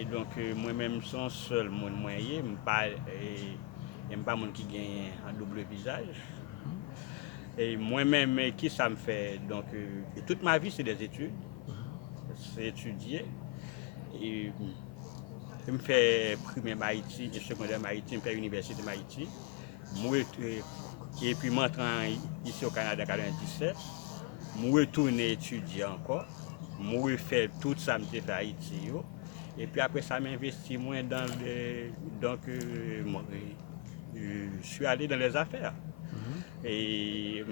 Et donc, moi-même, son seul mon moyen, je ne pas mon qui gagne un double visage. Et moi-même, qui ça me fait? Donc, toute ma vie, c'est des études. C'est étudier. Et je me fais primaire Haïti et secondaire Haïti, je me fais université Haïti. Et puis, m'entrant ici au Canada en 97, je retourne étudier encore. Je refais tout ça que j'ai fait à Haïti. Et puis après ça, m'investis moins dans le. Donc, je suis allé dans les affaires. Et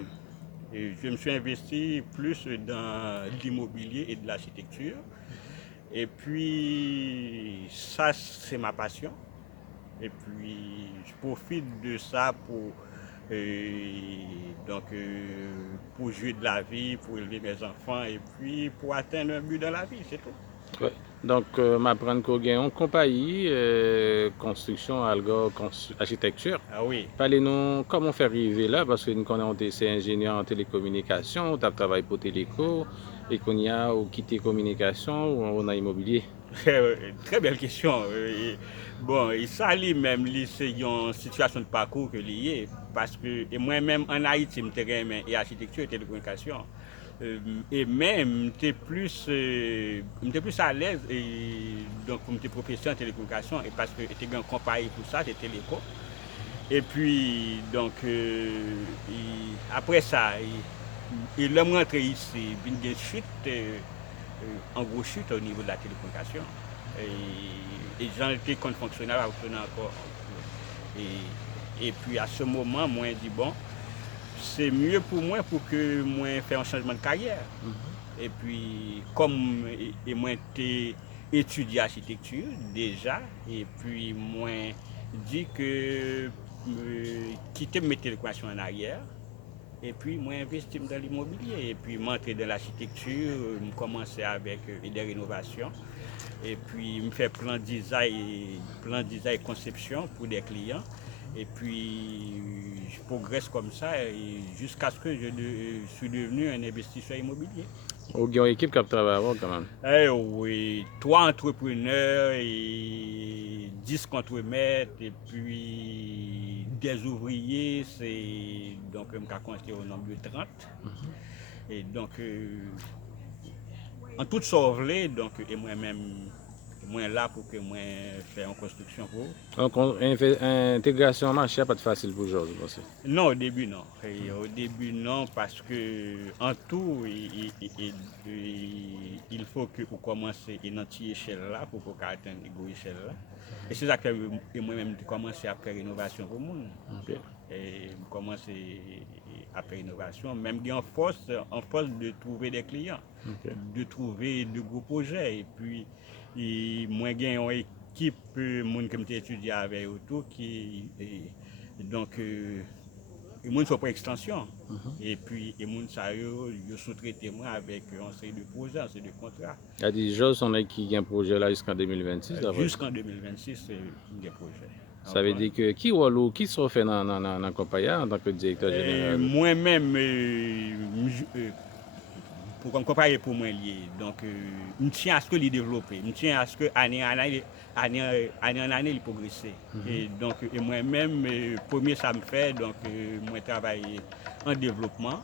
je me suis investi plus dans l'immobilier et de l'architecture. Et puis, ça, c'est ma passion. Et puis, je profite de ça donc, pour jouer de la vie, pour élever mes enfants et puis pour atteindre un but dans la vie, c'est tout. Ouais. Donc, m'apprendre qu'on gagne une compagnie, construction, architecture. Ah oui. Parlez-nous comment faire arriver là, parce que nous connaissons des ingénieurs en télécommunication, tu travailles pour Téléco, et qu'on y a ou quitté communication ou on a immobilier. Très belle question. Bon, et ça, lui-même, c'est une situation de parcours que lié. Parce que moi-même, en Haïti, je suis et architecture et télécommunication. Et même, j'étais plus à l'aise donc comme j'étais professeur en télécommunication et parce que j'étais une compagnie pour ça, c'était Téléco. Et puis, donc, après ça, l'homme rentré ici, une chute, en gros chute au niveau de la télécommunication. Et j'en étais comme fonctionnaire, fonctionner encore. Et puis à ce moment, moi, je dis, bon, c'est mieux pour moi pour que moi fasse un changement de carrière. Et puis, comme moi, j'ai étudié architecture déjà, et puis moi, dit que quitter mes télécommunications en arrière, et puis moi, investir dans l'immobilier, et puis m'entrer dans l'architecture, commencer avec des rénovations, et puis me faire plan design conception pour des clients. Et puis, je progresse comme ça jusqu'à ce que je suis devenu un investisseur immobilier. Ou une équipe qui travaille avant quand même. Eh oui, 3 entrepreneurs et 10 contremaîtres et puis des ouvriers, c'est donc je vais compter au nombre de 30. Et donc, en toute sauveté, donc, et moi-même, moi là pour que moi faire une construction pour. Donc, intégration en marché n'est pas facile pour aujourd'hui, je pense. Non, au début non. Et au début non, parce que en tout, il faut que vous commencez une entière échelle là pour qu'on atteindre une grosse échelle là. Et c'est ça que moi-même j'ai commencé à faire rénovation pour le monde. Okay. Et je commence à faire rénovation, même en force de trouver des clients, de trouver de gros projets. Et puis, moi j'ai une équipe, monde que j'ai étudié avec autour qui donc les gens sont pour extension. Et puis, les gens sont sous-traités moi avec un série de projets, un série de contrats. Il y a des choses qui ont un projet là jusqu'en 2026. Jusqu'en 2026, des projets. Ça veut dire que qui sont fait dans la compagnie en tant que directeur général? Moi-même, pour qu'on compare pour moi lié. Donc, je tiens à ce que les développer, je tiens à ce que année en année, il progresse. Et donc, moi-même, premier ça me fait, donc, moi je travaille en développement,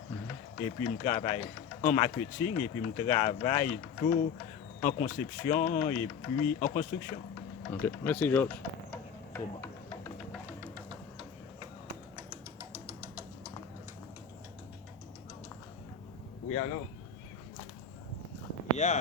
et puis je travaille en marketing, et puis je travaille tout en conception, et puis en construction. Ok, merci Georges. C'est bon. Oui, allô? Yeah.